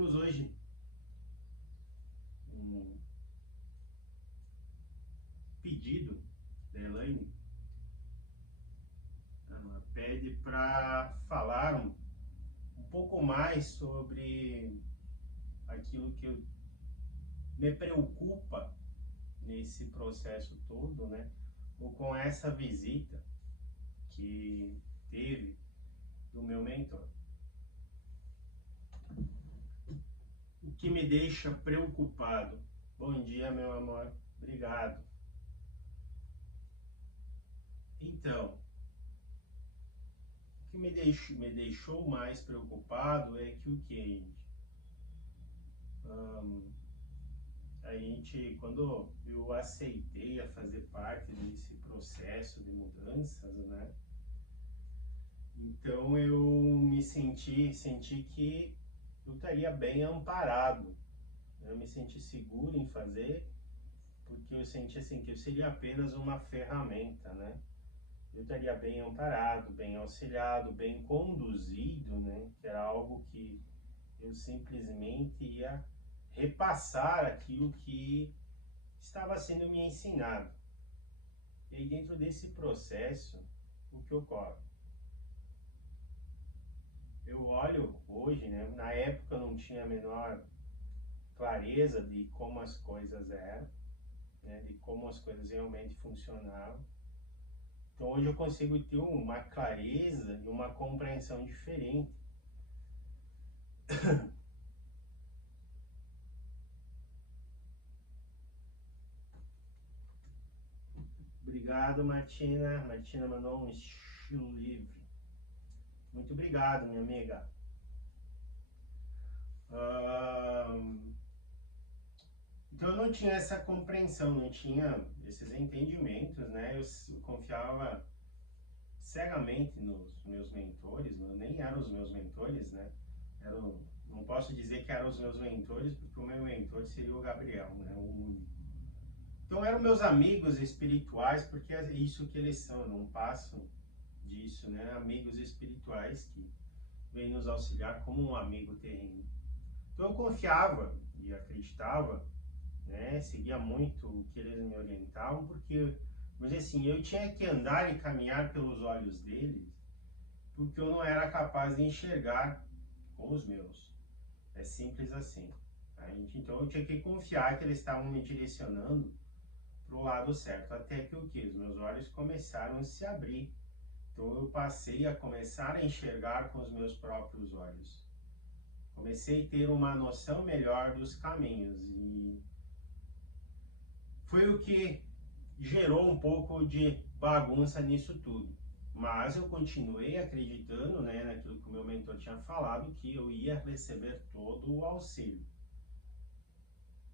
temos hoje um pedido da Elaine. Ela pede para falar um pouco mais sobre aquilo que me preocupa nesse processo todo, né? Ou com essa visita que teve do meu mentor. O que me deixa preocupado. Bom dia, meu amor. Obrigado. Então, o que me deixou mais preocupado é que a gente, quando eu aceitei a fazer parte desse processo de mudanças, né? Então eu senti que eu estaria bem amparado. Eu me senti seguro em fazer, porque eu senti assim que eu seria apenas uma ferramenta, né? Eu estaria bem amparado, bem auxiliado, bem conduzido, né? Que era algo que eu simplesmente ia repassar aquilo que estava sendo me ensinado. E aí dentro desse processo, o que ocorre? Eu olho hoje, né? Na época eu não tinha a menor clareza de como as coisas eram, né? De como as coisas realmente funcionavam. Então hoje eu consigo ter uma clareza e uma compreensão diferente. Obrigado, Martina. Martina mandou um estilo livre. Muito obrigado, minha amiga. Então eu não tinha essa compreensão, não tinha esses entendimentos, né? Eu confiava cegamente nos meus mentores, nem eram os meus mentores, né? Não posso dizer que eram os meus mentores, porque o meu mentor seria o Gabriel, né? O único. Então eram meus amigos espirituais, porque é isso que eles são, não passam disso, né? Amigos espirituais que vêm nos auxiliar como um amigo terreno. Então eu confiava e acreditava, né? Seguia muito o que eles me orientavam, porque, mas assim, eu tinha que andar e caminhar pelos olhos deles, porque eu não era capaz de enxergar com os meus. É simples assim. Então eu tinha que confiar que eles estavam me direcionando para o lado certo, até que os meus olhos começaram a se abrir. Então eu passei a começar a enxergar com os meus próprios olhos. Comecei a ter uma noção melhor dos caminhos e foi o que gerou um pouco de bagunça nisso tudo. Mas eu continuei acreditando, né, naquilo que o meu mentor tinha falado, que eu ia receber todo o auxílio.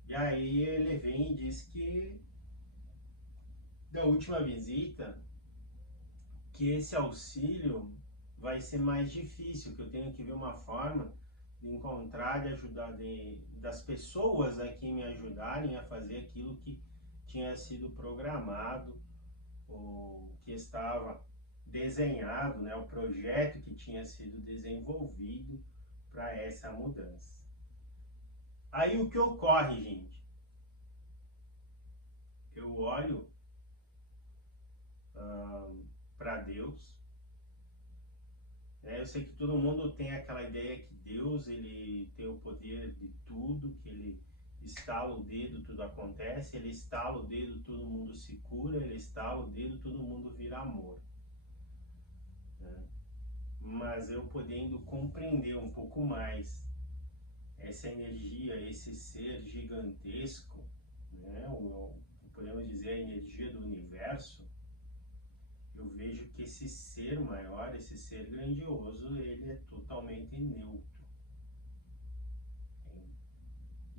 E aí ele vem e diz que da última visita, que esse auxílio vai ser mais difícil, que eu tenho que ver uma forma de encontrar, de ajudar, das pessoas aqui me ajudarem a fazer aquilo que tinha sido programado, ou que estava desenhado, né, o projeto que tinha sido desenvolvido para essa mudança. Aí o que ocorre, gente? Eu olho para Deus, né? Eu sei que todo mundo tem aquela ideia que Deus ele tem o poder de tudo, que ele estala o dedo, tudo acontece, ele estala o dedo, todo mundo se cura, ele estala o dedo, todo mundo vira amor, né? Mas eu podendo compreender um pouco mais essa energia, esse ser gigantesco, né? Podemos dizer a energia do universo, eu vejo que esse ser maior, esse ser grandioso, ele é totalmente neutro.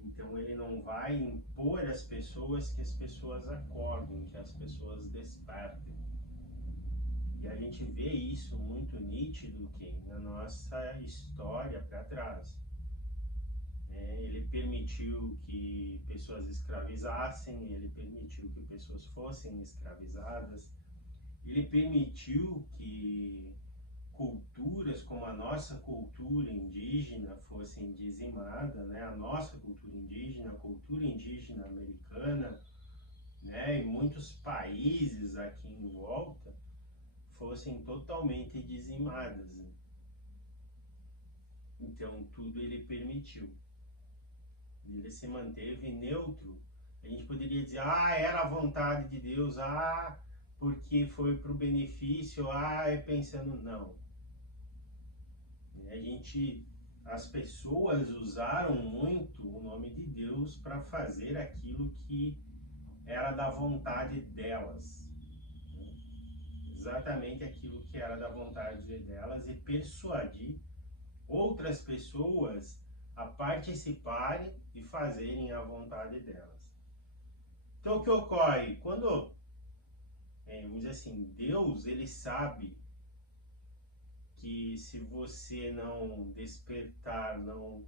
Então ele não vai impor às pessoas que as pessoas acordem, que as pessoas despertem. E a gente vê isso muito nítido que na nossa história para trás. Ele permitiu que pessoas escravizassem, ele permitiu que pessoas fossem escravizadas, ele permitiu que culturas como a nossa cultura indígena fossem dizimadas, né? A nossa cultura indígena americana, né? E muitos países aqui em volta fossem totalmente dizimadas, né? Então tudo ele permitiu. Ele se manteve neutro. A gente poderia dizer, era a vontade de Deus, porque foi para o benefício, é pensando, não. As pessoas usaram muito o nome de Deus para fazer aquilo que era da vontade delas. Né? Exatamente aquilo que era da vontade delas e persuadir outras pessoas a participarem e fazerem a vontade delas. Então o que ocorre? Quando, vamos dizer assim, Deus, ele sabe que se você não despertar, não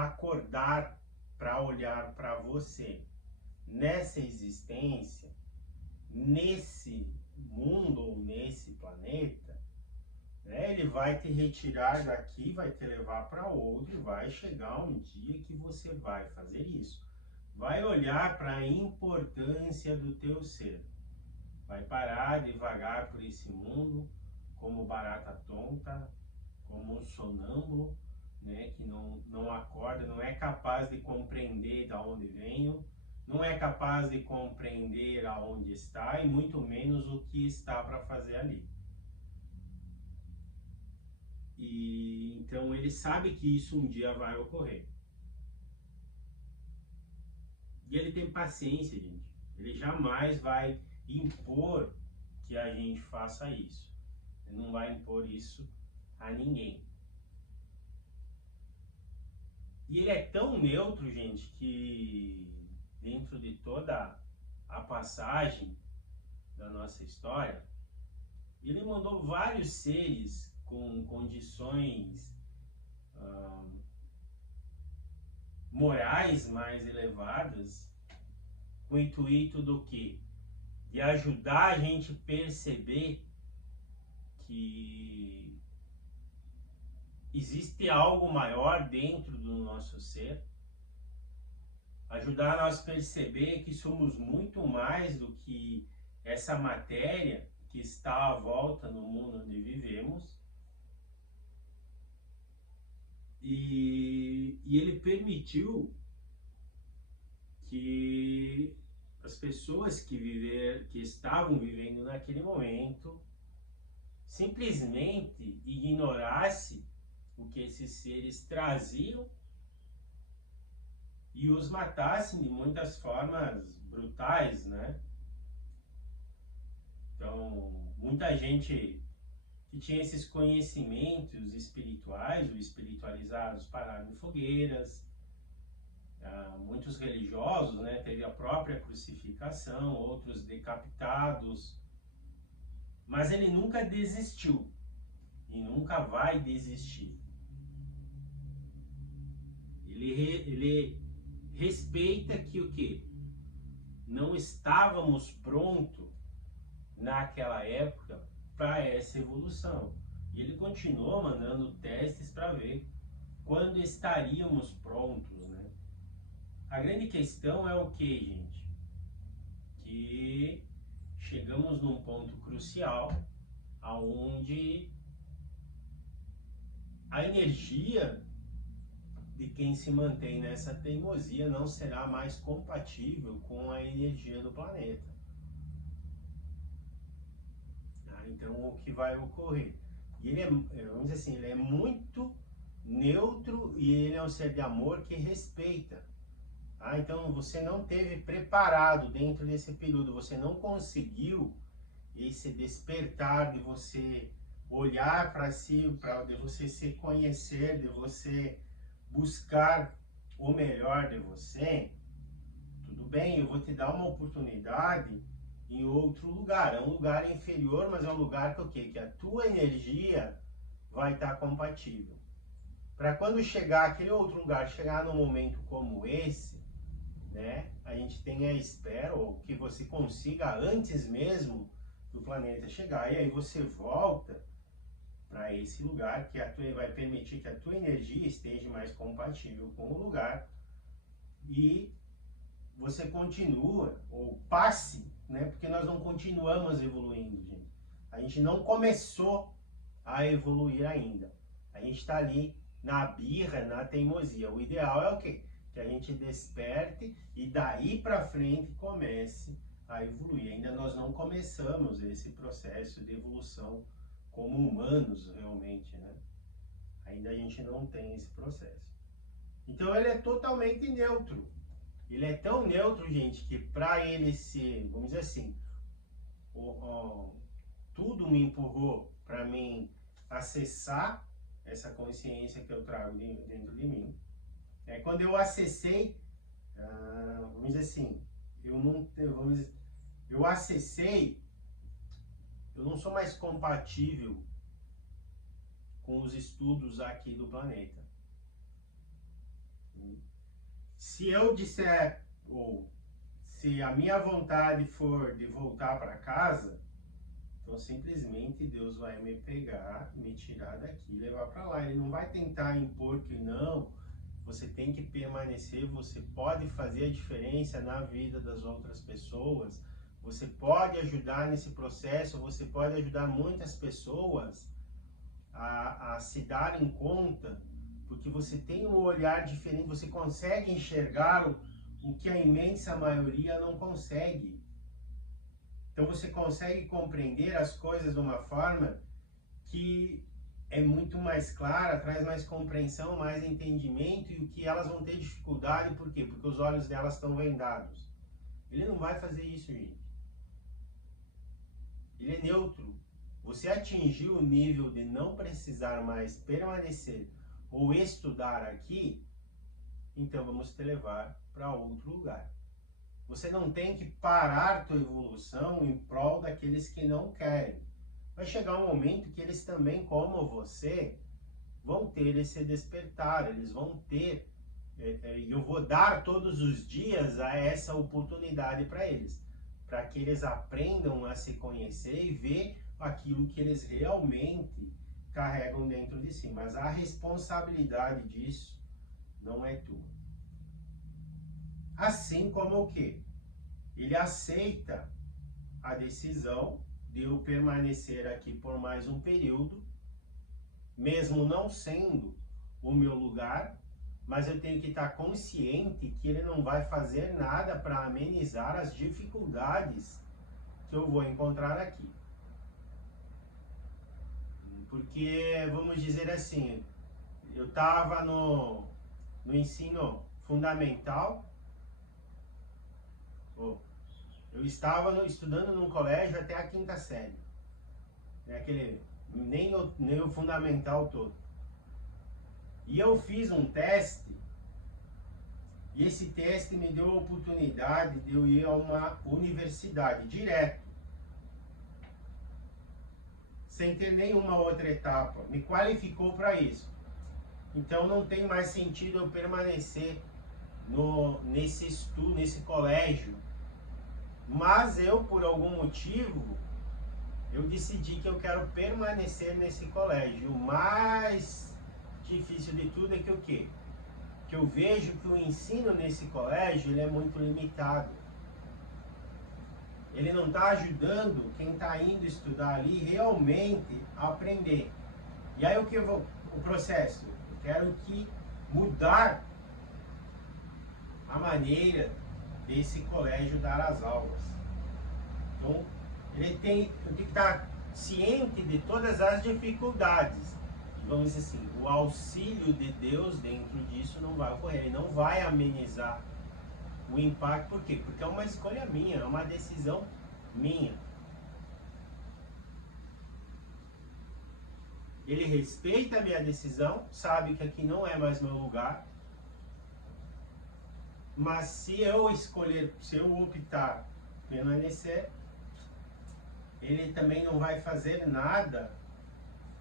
acordar para olhar para você nessa existência, nesse mundo ou nesse planeta, né, ele vai te retirar daqui, vai te levar para outro e vai chegar um dia que você vai fazer isso. Vai olhar para a importância do teu ser. Vai parar devagar por esse mundo como barata tonta, como um sonâmbulo, né, que não acorda, não é capaz de compreender de onde venho, não é capaz de compreender aonde está e muito menos o que está para fazer ali. E então ele sabe que isso um dia vai ocorrer. E ele tem paciência, gente. Ele jamais vai impor que a gente faça isso. Ele não vai impor isso a ninguém. E ele é tão neutro, gente, que dentro de toda a passagem da nossa história, ele mandou vários seres com condições morais mais elevadas, com o intuito do quê? De ajudar a gente a perceber que existe algo maior dentro do nosso ser, ajudar nós a perceber que somos muito mais do que essa matéria que está à volta no mundo onde vivemos. E ele permitiu que as pessoas que estavam vivendo naquele momento simplesmente ignorassem o que esses seres traziam e os matassem de muitas formas brutais, né? Então, muita gente que tinha esses conhecimentos espirituais ou espiritualizados pararam em fogueiras, muitos religiosos, né, teve a própria crucificação, outros decapitados, mas ele nunca desistiu e nunca vai desistir. Ele respeita que o quê? Não estávamos prontos naquela época para essa evolução. E ele continuou mandando testes para ver quando estaríamos prontos, né? A grande questão é o que, gente? Que chegamos num ponto crucial aonde a energia de quem se mantém nessa teimosia não será mais compatível com a energia do planeta. Então, o que vai ocorrer? E ele vamos dizer assim, ele é muito neutro e ele é um ser de amor que respeita. Então, você não teve preparado dentro desse período, você não conseguiu esse despertar de você olhar para si, de você se conhecer, de você buscar o melhor de você. Tudo bem, eu vou te dar uma oportunidade em outro lugar. É um lugar inferior, mas é um lugar que o quê? Que a tua energia vai estar compatível. Para quando chegar aquele outro lugar, chegar num momento como esse, né, a gente tenha espera, ou que você consiga antes mesmo do planeta chegar, e aí você volta para esse lugar que vai permitir que a tua energia esteja mais compatível com o lugar e você continua, ou passe, né? Porque nós não continuamos evoluindo, gente. A gente não começou a evoluir ainda. A gente está ali na birra, na teimosia. O ideal é o quê? Que a gente desperte e daí para frente comece a evoluir. Ainda nós não começamos esse processo de evolução como humanos realmente, né? Ainda a gente não tem esse processo. Então ele é totalmente neutro. Ele é tão neutro, gente, que para ele ser, vamos dizer assim, tudo me empurrou para mim acessar essa consciência que eu trago dentro de mim. Quando eu acessei, vamos dizer assim, eu acessei, eu não sou mais compatível com os estudos aqui do planeta. Se eu disser, ou se a minha vontade for de voltar para casa, então simplesmente Deus vai me pegar, me tirar daqui e levar para lá. Ele não vai tentar impor que não, você tem que permanecer, você pode fazer a diferença na vida das outras pessoas, você pode ajudar nesse processo, você pode ajudar muitas pessoas a se darem conta, porque você tem um olhar diferente, você consegue enxergar o que a imensa maioria não consegue. Então você consegue compreender as coisas de uma forma que é muito mais clara, traz mais compreensão, mais entendimento, e o que elas vão ter dificuldade, por quê? Porque os olhos delas estão vendados. Ele não vai fazer isso, gente. Ele é neutro. Você atingiu o nível de não precisar mais permanecer ou estudar aqui, então vamos te levar para outro lugar. Você não tem que parar tua evolução em prol daqueles que não querem. Vai chegar um momento que eles também, como você, vão ter esse despertar, eles vão ter, e eu vou dar todos os dias essa oportunidade para eles, para que eles aprendam a se conhecer e ver aquilo que eles realmente carregam dentro de si. Mas a responsabilidade disso não é tua. Assim como o quê? Ele aceita a decisão de eu permanecer aqui por mais um período, mesmo não sendo o meu lugar, mas eu tenho que estar consciente que ele não vai fazer nada para amenizar as dificuldades que eu vou encontrar aqui. Porque, vamos dizer assim, eu estava no ensino fundamental, eu estava estudando num colégio até a 5ª série, nem o fundamental todo. E eu fiz um teste, e esse teste me deu a oportunidade de eu ir a uma universidade direto, sem ter nenhuma outra etapa. Me qualificou para isso. Então não tem mais sentido eu permanecer nesse estudo, nesse colégio. Mas eu, por algum motivo, eu decidi que eu quero permanecer nesse colégio. O mais difícil de tudo é que o quê? Que eu vejo que o ensino nesse colégio ele é muito limitado. Ele não está ajudando quem está indo estudar ali realmente a aprender. E aí o processo? Eu quero mudar a maneira desse colégio dar as aulas. Então, eu tenho que estar ciente de todas as dificuldades. Vamos dizer assim, o auxílio de Deus dentro disso não vai ocorrer, ele não vai amenizar o impacto. Por quê? Porque é uma escolha minha, é uma decisão minha. Ele respeita a minha decisão, sabe que aqui não é mais meu lugar, mas se eu optar permanecer, ele também não vai fazer nada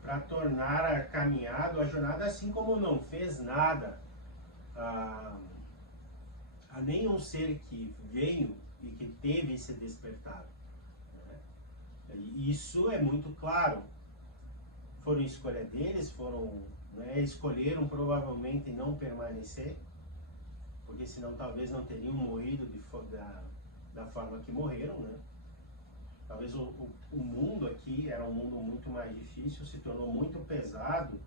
para tornar a caminhada, a jornada, assim como não fez nada a nenhum ser que veio e que teve esse despertar. Isso é muito claro. Foram escolha deles, escolheram provavelmente não permanecer, porque senão talvez não teriam morrido da forma que morreram, né? Talvez o mundo aqui era um mundo muito mais difícil, se tornou muito pesado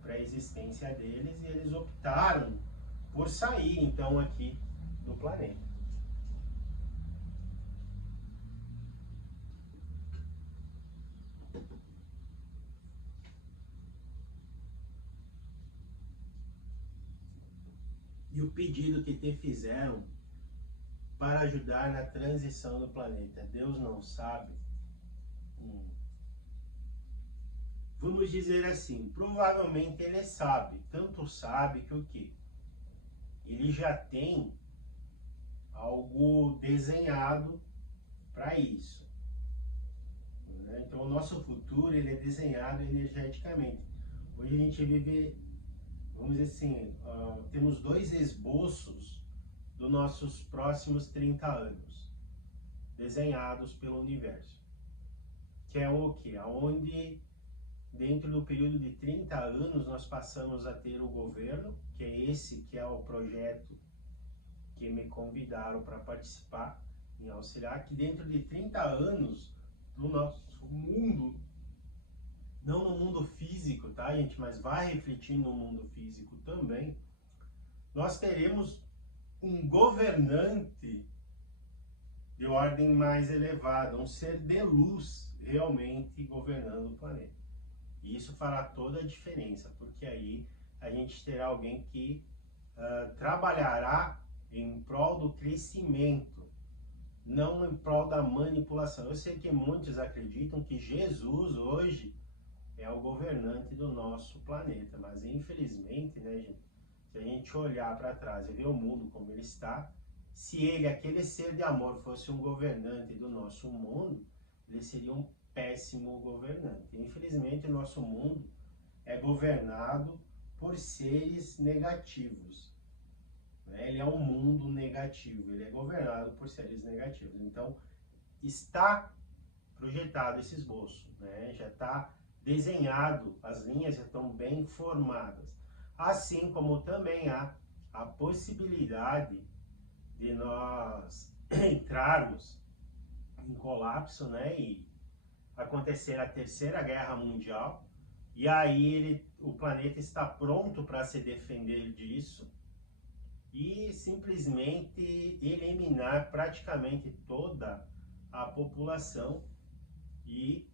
para a existência deles e eles optaram por sair então aqui do planeta. E o pedido que te fizeram para ajudar na transição do planeta, Deus não sabe? Vamos dizer assim, provavelmente ele sabe, tanto sabe que o quê? Ele já tem algo desenhado para isso. Né? Então o nosso futuro ele é desenhado energeticamente. Hoje a gente vive, vamos dizer assim, temos 2 esboços dos nossos próximos 30 anos, desenhados pelo universo. Que é o que? Onde dentro do período de 30 anos nós passamos a ter o governo, que é esse que é o projeto que me convidaram para participar, em auxiliar, que dentro de 30 anos do nosso mundo, não no mundo físico, tá, gente, mas vai refletir no mundo físico também, nós teremos um governante de ordem mais elevada, um ser de luz realmente governando o planeta. E isso fará toda a diferença, porque aí a gente terá alguém que trabalhará em prol do crescimento, não em prol da manipulação. Eu sei que muitos acreditam que Jesus hoje é o governante do nosso planeta, mas infelizmente, né, gente, se a gente olhar para trás e ver o mundo como ele está, se ele, aquele ser de amor, fosse um governante do nosso mundo, ele seria um péssimo governante. Infelizmente, o nosso mundo é governado por seres negativos. Ele é um mundo negativo, ele é governado por seres negativos. Então, está projetado esse esboço, né? Já está desenhado, as linhas já estão bem formadas. Assim como também há a possibilidade de nós entrarmos em colapso, né? E acontecer a Terceira Guerra Mundial, e aí o planeta está pronto para se defender disso e simplesmente eliminar praticamente toda a população e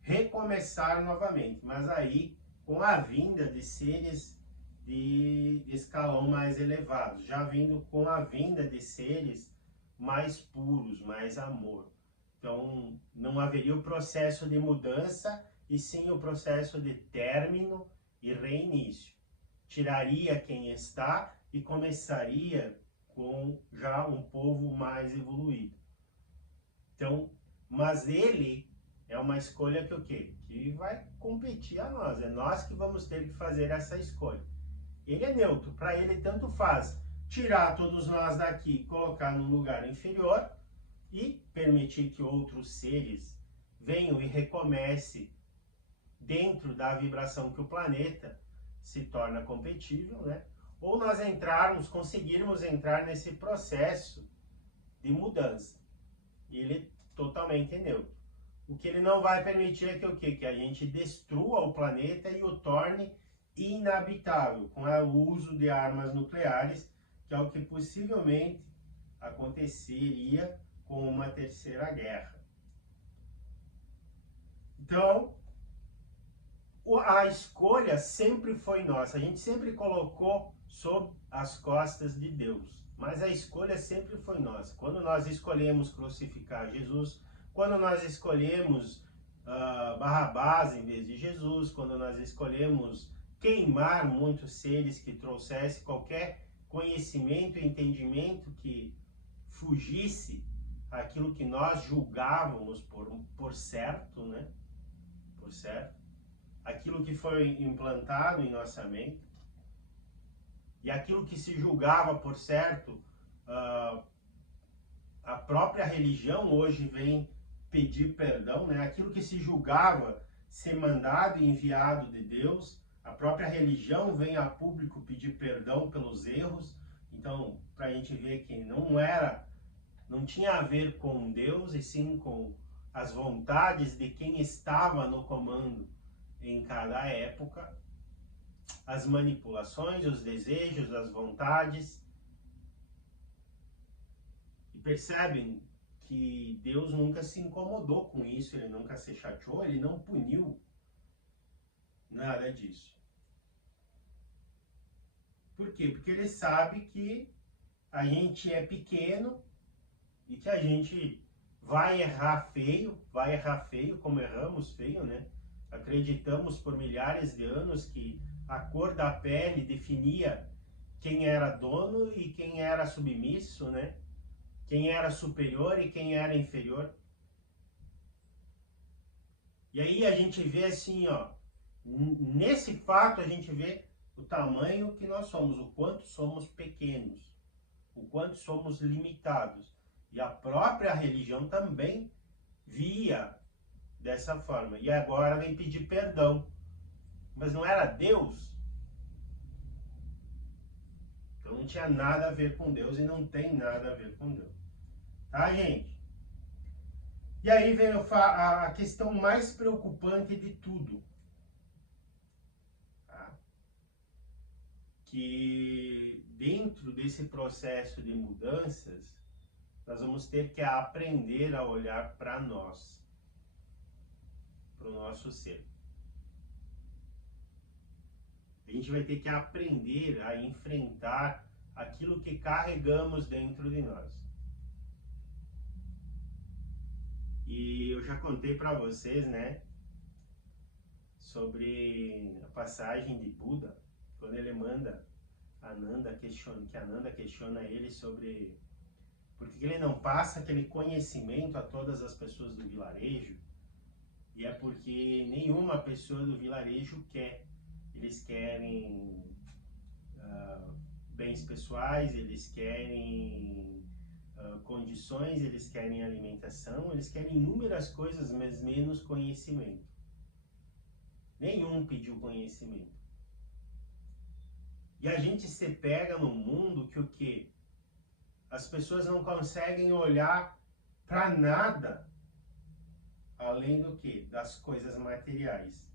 recomeçar novamente, mas aí com a vinda de seres de escalão mais elevado, já vindo com a vinda de seres mais puros, mais amor. Então, não haveria o processo de mudança, e sim o processo de término e reinício. Tiraria quem está e começaria com já um povo mais evoluído. Então, mas ele é uma escolha que o quê? Que vai competir a nós, é nós que vamos ter que fazer essa escolha. Ele é neutro, para ele tanto faz tirar todos nós daqui, colocar num lugar inferior, e permitir que outros seres venham e recomecem dentro da vibração que o planeta se torna compatível, né? Ou nós conseguirmos entrar nesse processo de mudança. Ele totalmente neutro. O que ele não vai permitir é que o quê? Que a gente destrua o planeta e o torne inabitável, com o uso de armas nucleares, que é o que possivelmente aconteceria com uma terceira guerra. Então, a escolha sempre foi nossa, a gente sempre colocou sob as costas de Deus, mas a escolha sempre foi nossa. Quando nós escolhemos crucificar Jesus, quando nós escolhemos Barrabás em vez de Jesus, quando nós escolhemos queimar muitos seres que trouxessem qualquer conhecimento e entendimento que fugisse aquilo que nós julgávamos por certo, né? Por certo. Aquilo que foi implantado em nossa mente. E aquilo que se julgava por certo, a própria religião hoje vem pedir perdão, né? Aquilo que se julgava ser mandado e enviado de Deus, a própria religião vem a público pedir perdão pelos erros. Então, para a gente ver que não tinha a ver com Deus, e sim com as vontades de quem estava no comando em cada época, as manipulações, os desejos, as vontades. E percebem que Deus nunca se incomodou com isso, ele nunca se chateou, ele não puniu nada disso. Por quê? Porque ele sabe que a gente é pequeno e que a gente vai errar feio, como erramos feio, né? Acreditamos por milhares de anos que a cor da pele definia quem era dono e quem era submisso, né? Quem era superior e quem era inferior. E aí a gente vê assim, ó, nesse fato a gente vê o tamanho que nós somos, o quanto somos pequenos, o quanto somos limitados. E a própria religião também via dessa forma. E agora vem pedir perdão. Mas não era Deus? Então não tinha nada a ver com Deus e não tem nada a ver com Deus. Tá, gente? E aí vem a questão mais preocupante de tudo. Tá? Que dentro desse processo de mudanças, nós vamos ter que aprender a olhar para nós, para o nosso ser. A gente vai ter que aprender a enfrentar aquilo que carregamos dentro de nós. E eu já contei para vocês, né, sobre a passagem de Buda, quando ele manda Ananda questiona ele sobre por que ele não passa aquele conhecimento a todas as pessoas do vilarejo. E é porque nenhuma pessoa do vilarejo quer. Eles querem bens pessoais, eles querem condições, eles querem alimentação, eles querem inúmeras coisas, mas menos conhecimento. Nenhum pediu conhecimento. E a gente se pega num mundo que o quê? As pessoas não conseguem olhar para nada além do que? Das coisas materiais.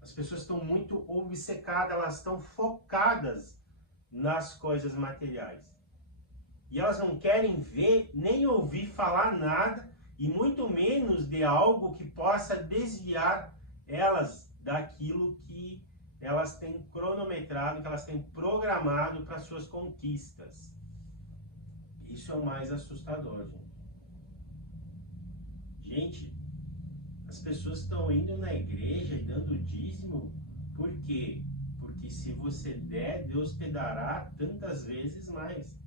As pessoas estão muito obcecadas, elas estão focadas nas coisas materiais. E elas não querem ver nem ouvir falar nada, e muito menos de algo que possa desviar elas daquilo que elas têm cronometrado, que elas têm programado para suas conquistas. Isso é o mais assustador, gente. Gente, as pessoas estão indo na igreja e dando dízimo, por quê? Porque se você der, Deus te dará tantas vezes mais.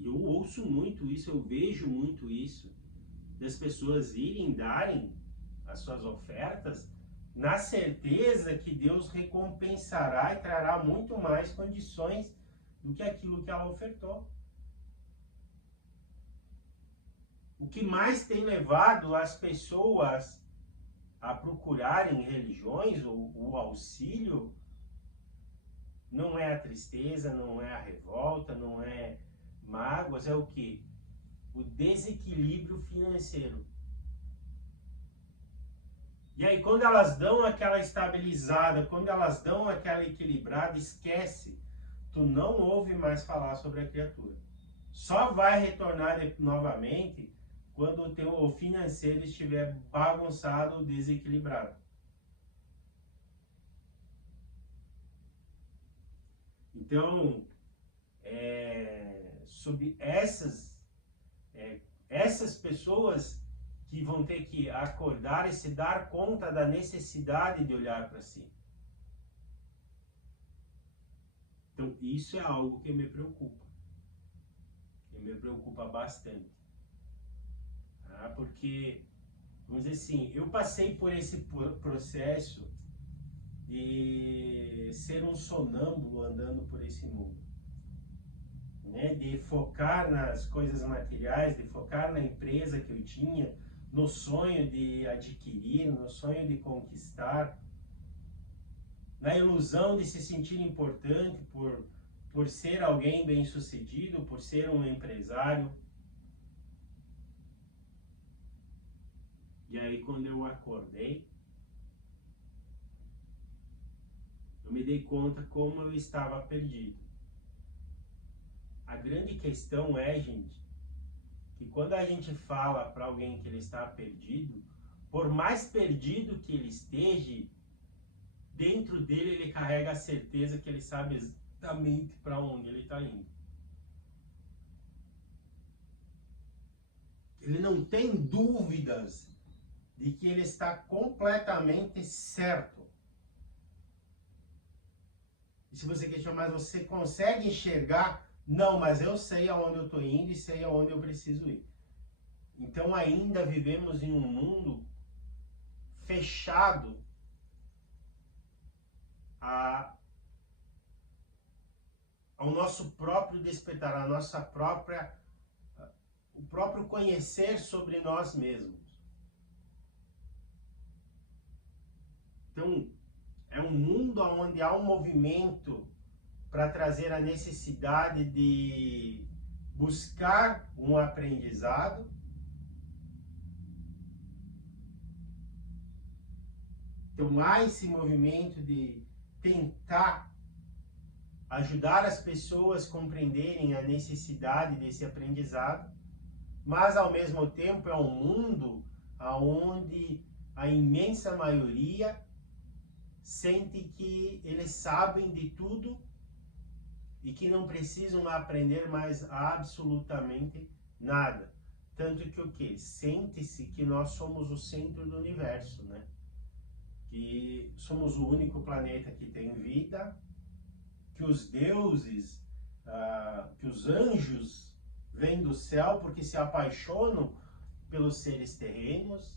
Eu ouço muito isso, eu vejo muito isso, das pessoas irem darem as suas ofertas, na certeza que Deus recompensará e trará muito mais condições do que aquilo que ela ofertou. O que mais tem levado as pessoas a procurarem religiões ou o auxílio não é a tristeza, não é a revolta, não é mágoas, é o que? O desequilíbrio financeiro. E aí quando elas dão aquela estabilizada, quando elas dão aquela equilibrada, esquece, tu não ouve mais falar sobre a criatura. Só vai retornar novamente quando o teu financeiro estiver bagunçado, desequilibrado. Então, sobre essas pessoas que vão ter que acordar e se dar conta da necessidade de olhar para si. Então, isso é algo que me preocupa. Que me preocupa bastante. Porque, vamos dizer assim, eu passei por esse processo de ser um sonâmbulo andando por esse mundo. né, de focar nas coisas materiais, de focar na empresa que eu tinha, no sonho de adquirir, no sonho de conquistar, na ilusão de se sentir importante por ser alguém bem-sucedido, por ser um empresário. E aí, quando eu acordei, eu me dei conta como eu estava perdido. A grande questão é, gente, que quando a gente fala para alguém que ele está perdido, por mais perdido que ele esteja, dentro dele ele carrega a certeza que ele sabe exatamente para onde ele está indo. Ele não tem dúvidas de que ele está completamente certo. E se você questionar, mas você consegue enxergar? Não, mas eu sei aonde eu estou indo e sei aonde eu preciso ir. Então ainda vivemos em um mundo fechado ao nosso próprio despertar, a nossa própria, o próprio conhecer sobre nós mesmos. Então, é um mundo onde há um movimento para trazer a necessidade de buscar um aprendizado, então há esse movimento de tentar ajudar as pessoas a compreenderem a necessidade desse aprendizado, mas ao mesmo tempo é um mundo onde a imensa maioria sente que eles sabem de tudo e que não precisam aprender mais absolutamente nada. Tanto que o quê? Sente-se que nós somos o centro do universo, né? Que somos o único planeta que tem vida, que os deuses, que os anjos vêm do céu porque se apaixonam pelos seres terrenos,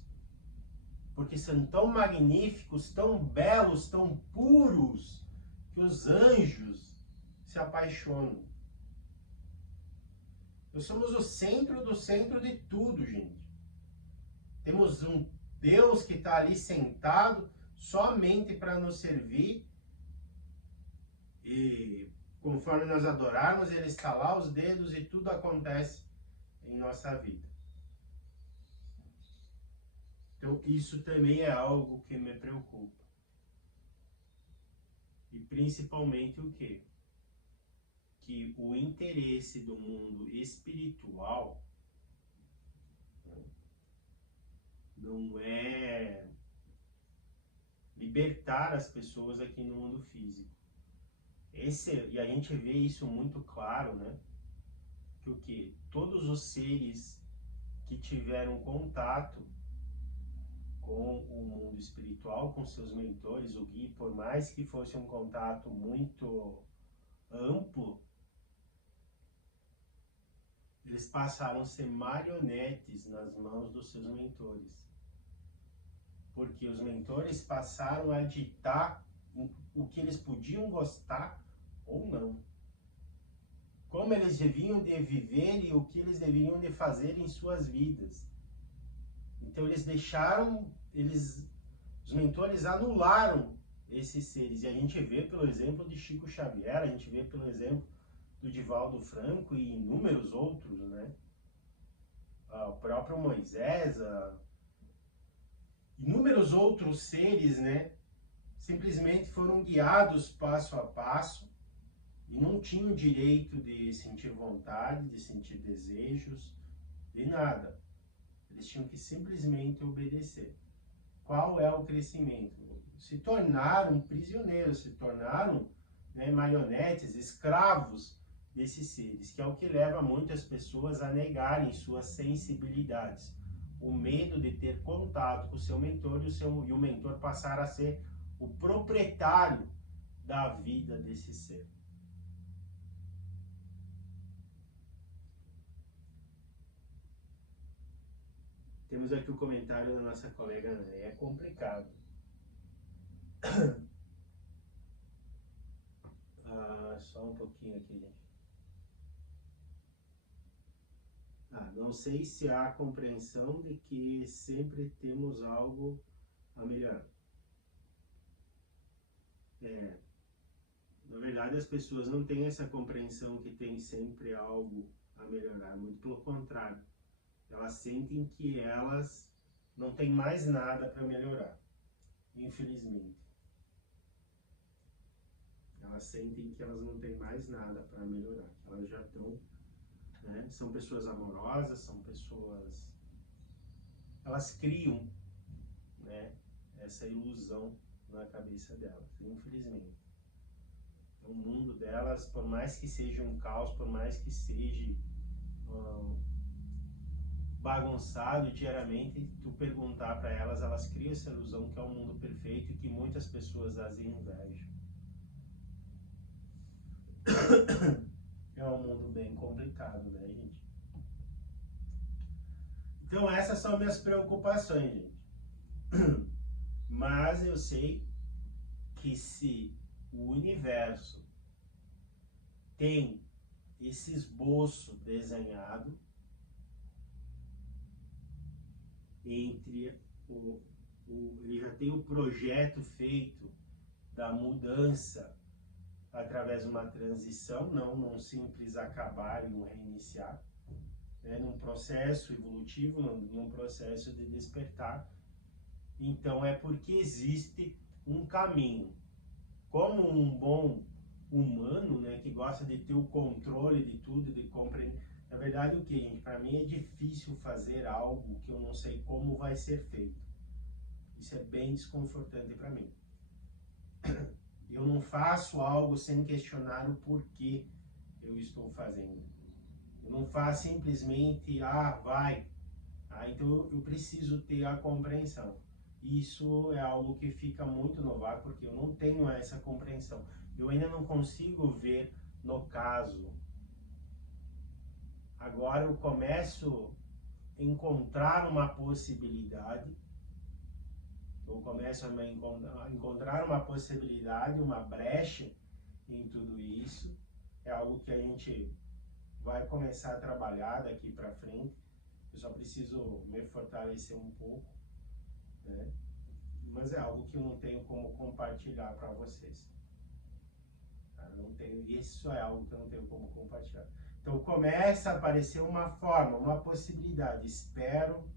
porque são tão magníficos, tão belos, tão puros, que os anjos se apaixonam. Nós somos o centro do centro de tudo, gente. Temos um Deus que está ali sentado somente para nos servir. E conforme nós adorarmos, ele estalar os dedos e tudo acontece em nossa vida. Então isso também é algo que me preocupa. E principalmente o quê? Que o interesse do mundo espiritual não é libertar as pessoas aqui no mundo físico. E a gente vê isso muito claro, né? Que o quê? Todos os seres que tiveram contato com o mundo espiritual, com seus mentores, o Gui, por mais que fosse um contato muito amplo, eles passaram a ser marionetes nas mãos dos seus mentores. Porque os mentores passaram a ditar o que eles podiam gostar ou não. Como eles deviam de viver e o que eles deveriam de fazer em suas vidas. Então eles os mentores anularam esses seres. E a gente vê pelo exemplo de Chico Xavier, a gente vê pelo exemplo do Divaldo Franco e inúmeros outros, né? O próprio Moisés, inúmeros outros seres, né? Simplesmente foram guiados passo a passo e não tinham direito de sentir vontade, de sentir desejos, de nada. Eles tinham que simplesmente obedecer. Qual é o crescimento? Se tornaram prisioneiros, se tornaram, né, marionetes, escravos desses seres, que é o que leva muitas pessoas a negarem suas sensibilidades. O medo de ter contato com o seu mentor e o mentor passar a ser o proprietário da vida desse ser. Temos aqui o comentário da nossa colega André. É complicado. Só um pouquinho aqui, gente. Não sei se há a compreensão de que sempre temos algo a melhorar. Na verdade, as pessoas não têm essa compreensão que tem sempre algo a melhorar, muito pelo contrário. Elas sentem que elas não têm mais nada para melhorar, infelizmente. Elas sentem que elas não têm mais nada para melhorar, que elas já estão, né? São pessoas amorosas, são pessoas... Elas criam, né, essa ilusão na cabeça delas, infelizmente. O mundo delas, por mais que seja um caos, por mais que seja bagunçado diariamente, tu perguntar para elas, elas criam essa ilusão que é um mundo perfeito e que muitas pessoas as invejam. É um mundo bem complicado, né, gente? Então essas são minhas preocupações, gente. Mas eu sei que se o universo tem esse esboço desenhado entre ele já tem o projeto feito da mudança através de uma transição, não num simples acabar e um reiniciar, né, num processo evolutivo, num processo de despertar. Então é porque existe um caminho. Como um bom humano, né, que gosta de ter o controle de tudo, de compreender. Na verdade, o que, gente? Para mim é difícil fazer algo que eu não sei como vai ser feito. Isso é bem desconfortante para mim. Eu não faço algo sem questionar o porquê eu estou fazendo. Eu não faço simplesmente, vai. Então eu preciso ter a compreensão. Isso é algo que fica muito no vácuo, porque eu não tenho essa compreensão. Eu ainda não consigo ver no caso. Agora eu começo a encontrar uma possibilidade. Eu começo a encontrar uma possibilidade, uma brecha em tudo isso. É algo que a gente vai começar a trabalhar daqui para frente. Eu só preciso me fortalecer um pouco, né? Mas é algo que eu não tenho como compartilhar para vocês. Não tenho, isso é algo que eu não tenho como compartilhar. Então começa a aparecer uma forma, uma possibilidade. Espero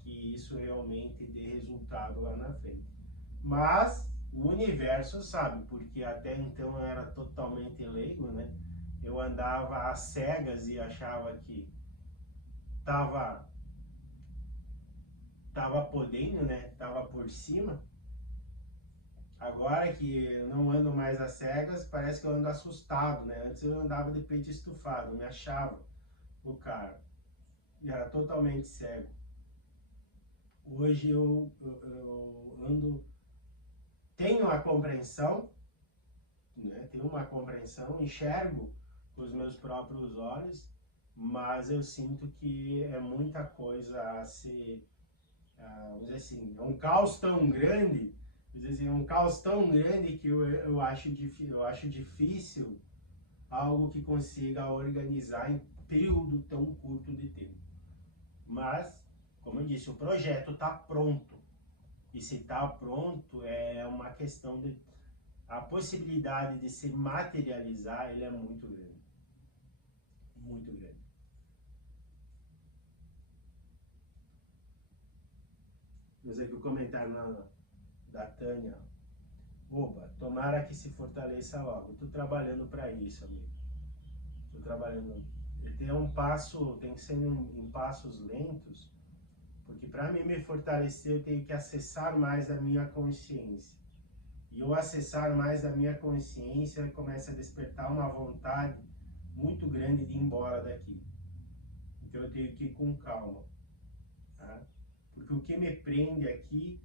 que isso realmente dê resultado lá na frente. Mas o universo sabe, porque até então eu era totalmente leigo, né? Eu andava às cegas e achava que tava podendo, né? Tava por cima. Agora que eu não ando mais às cegas, parece que eu ando assustado, né? Antes eu andava de peito estufado, me achava o cara. E era totalmente cego. Hoje eu ando, tenho a compreensão, né? Tenho uma compreensão, enxergo com os meus próprios olhos, mas eu sinto que é muita coisa a ser, vamos dizer assim, é um caos tão grande, que eu acho difícil algo que consiga organizar em período tão curto de tempo. Mas, como eu disse, o projeto está pronto. E se está pronto, é uma questão de... A possibilidade de se materializar, ele é muito grande. Muito grande. Vamos aqui o comentário da Tânia. Oba, tomara que se fortaleça logo. Estou trabalhando para isso, amigo. Estou trabalhando. Tem que ser em passos lentos, porque para mim me fortalecer, eu tenho que acessar mais a minha consciência. E eu acessar mais a minha consciência começa a despertar uma vontade muito grande de ir embora daqui. Então eu tenho que ir com calma, tá? Porque o que me prende aqui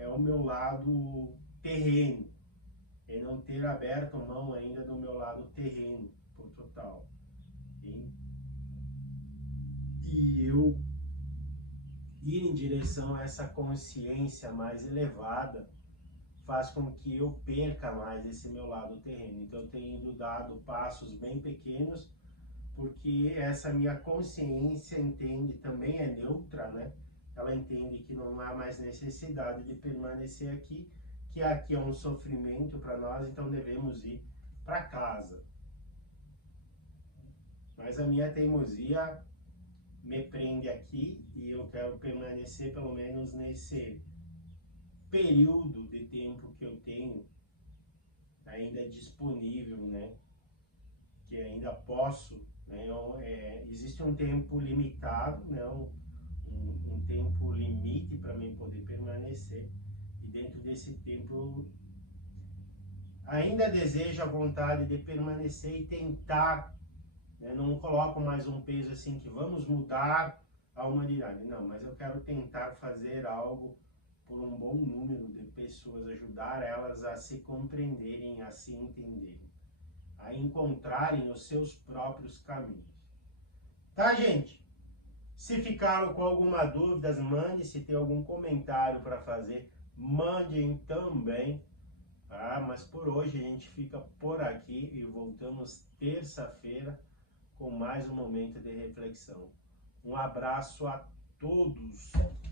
é o meu lado terreno, é não ter aberto mão ainda do meu lado terreno, por total. E eu ir em direção a essa consciência mais elevada faz com que eu perca mais esse meu lado terreno. Então eu tenho dado passos bem pequenos, porque essa minha consciência entende, também é neutra, né? Ela entende que não há mais necessidade de permanecer aqui, que aqui é um sofrimento para nós, então devemos ir para casa. Mas a minha teimosia me prende aqui e eu quero permanecer pelo menos nesse período de tempo que eu tenho ainda disponível, né? Que ainda posso, né? Existe um tempo limitado, né? Um tempo limite para mim poder permanecer, e dentro desse tempo eu ainda desejo a vontade de permanecer e tentar, né? Não coloco mais um peso assim que vamos mudar a humanidade, não, mas eu quero tentar fazer algo por um bom número de pessoas, ajudar elas a se compreenderem, a se entenderem, a encontrarem os seus próprios caminhos. Tá, gente? Se ficaram com alguma dúvida, mande. Se tem algum comentário para fazer, mandem também. Ah, mas por hoje a gente fica por aqui e voltamos terça-feira com mais um momento de reflexão. Um abraço a todos.